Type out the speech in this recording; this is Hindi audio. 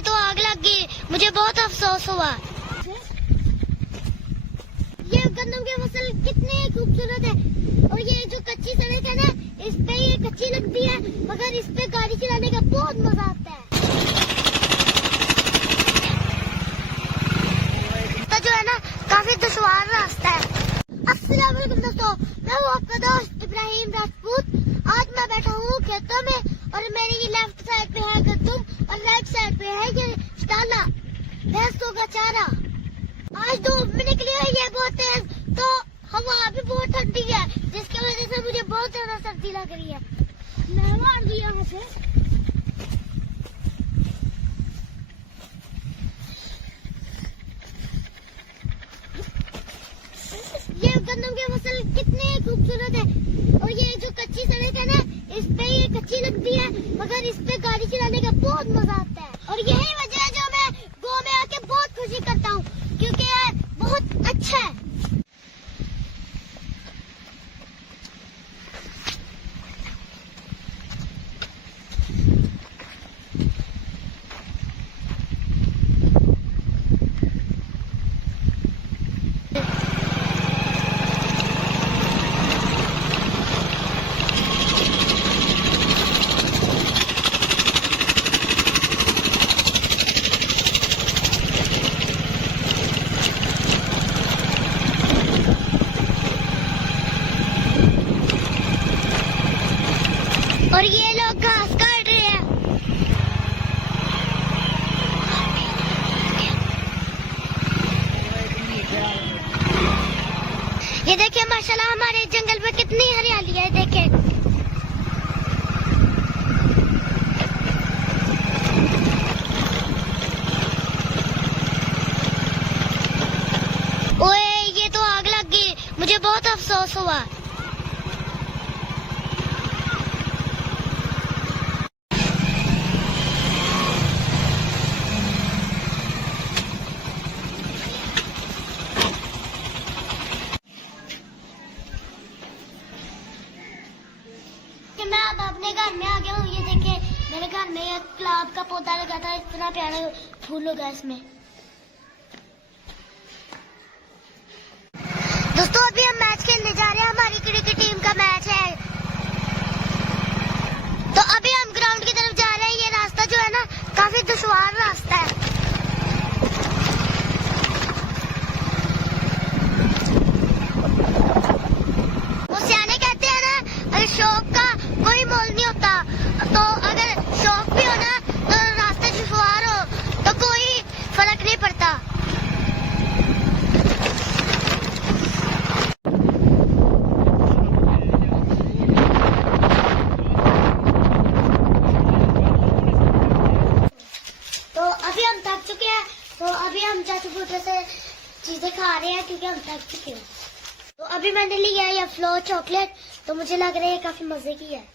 ये तो आग लग गई, मुझे बहुत अफसोस हुआ। ये गंदम की फसल कितनी खूबसूरत है, और ये जो कच्ची सड़क है ना, इस पे ये कच्ची लगती है, मगर इस पे गाड़ी चलाने का बहुत मजा आता है। तो जो है ना, काफी दुश्वार रास्ता है। अस्सलाम वालेकुम दोस्तों, मैं हूँ आपका दोस्त इब्राहिम राजपूत। आज मैं बैठा हूँ खेतों में, और मेरी लेफ्ट साइड पे है गंदम और राइट साइड पे है ये डाला भैंसों का चारा। आज धूप में निकली है ये बहुत तेज, तो हवा भी बहुत ठंडी है, जिसकी वजह से मुझे बहुत ज्यादा सर्दी लग रही है। मैं मार दिया मुझे। ये गंदम की फसल कितनी खूबसूरत है, और ये जो कच्ची सड़क है ना, इस पे ये कच्ची लगती है, मगर इस पे गाड़ी चलाने का बहुत मजा आता है। और यही वजह है जो मैं गाँव में आके बहुत खुशी करता हूँ, क्योंकि ये बहुत अच्छा है। और ये लोग घास काट रहे हैं। ये देखिए माशाल्लाह, हमारे जंगल में कितनी हरियाली है, देखें। ओए, ये तो आग लग गई, मुझे बहुत अफसोस हुआ। मैं अब अपने घर में आ गया हूँ। ये देखिए, मेरे घर में एक गुलाब का पौधा लगा था, इतना प्यारा फूल होगा इसमें। दोस्तों, अभी हम मैच खेलने जा रहे हैं, हमारी क्रिकेट टीम का मैच है। तो अभी हम ग्राउंड की तरफ जा रहे हैं। ये रास्ता जो है ना, काफी दुश्वार रास्ता है। वो सियाने कहते हैं ना, अगर शौक का कोई मोल नहीं होता, तो अगर शौक भी हो ना, तो रास्ते दुश्वार हो तो कोई फर्क नहीं पड़ता। तो अभी हम थक चुके हैं, तो अभी हम चाचू भुट्टे से चीजें खा रहे हैं, क्योंकि हम थक चुके हैं। तो अभी मैंने लिया है ये फ्लो चॉकलेट, तो मुझे लग रहा है काफी मजे की है।